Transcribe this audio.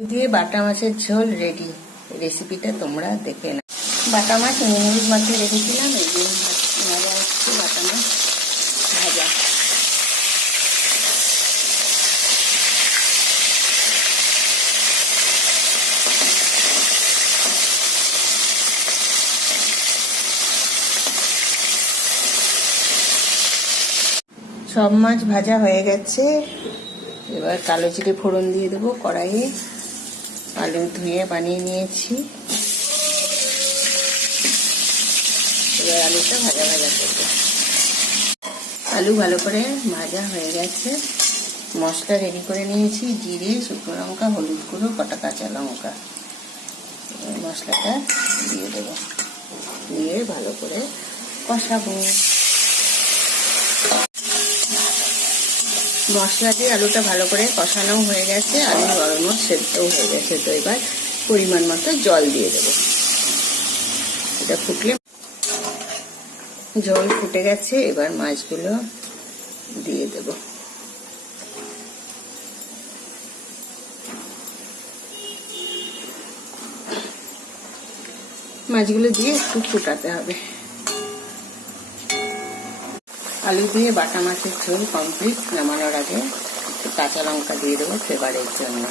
দিয়ে বাটা মাছের ঝোল রেডি। রেসিপিটা তোমরা দেখে না। বাটা মাছ নুন মাখিয়ে রেখেছিলাম, এই যে ভাজা হচ্ছে বাটা মাছ ভাজা। সব মাছ ভাজা হয়ে গেছে, এবার কালো জিরে ফোড়ন দিয়ে দেবো কড়াইয়ে। আলু ধুয়ে বানিয়ে নিয়েছি, এবার আলুটা ভাজা ভাজা করবো। আলু ভালো করে ভাজা হয়ে গেছে, মশলা রেডি করে নিয়েছি, জিরে, শুকনো লঙ্কা, হলুদ গুঁড়ো, কটা কাঁচা লঙ্কা। মশলাটা দিয়ে দেবো, দিয়ে ভালো করে কষাবো। মশলা দিয়ে আলুটা ভালো করে কষানো হয়ে গেছে, আলু অলমোস্ট সেদ্ধও হয়ে গেছে। তো এবার পরিমাণ মতো জল দিয়ে দেবো। এটা ফুটলে, জল ফুটে গেছে, এবার মাছগুলো দিয়ে দেব। মাছগুলো দিয়ে একটু ফুটাতে হবে। আলু দিয়ে বাটা মাছের ঝোল কমপ্লিট। নামানোর আগে একটু কাঁচা লঙ্কা দিয়ে দেবো ফ্লেভারের জন্য।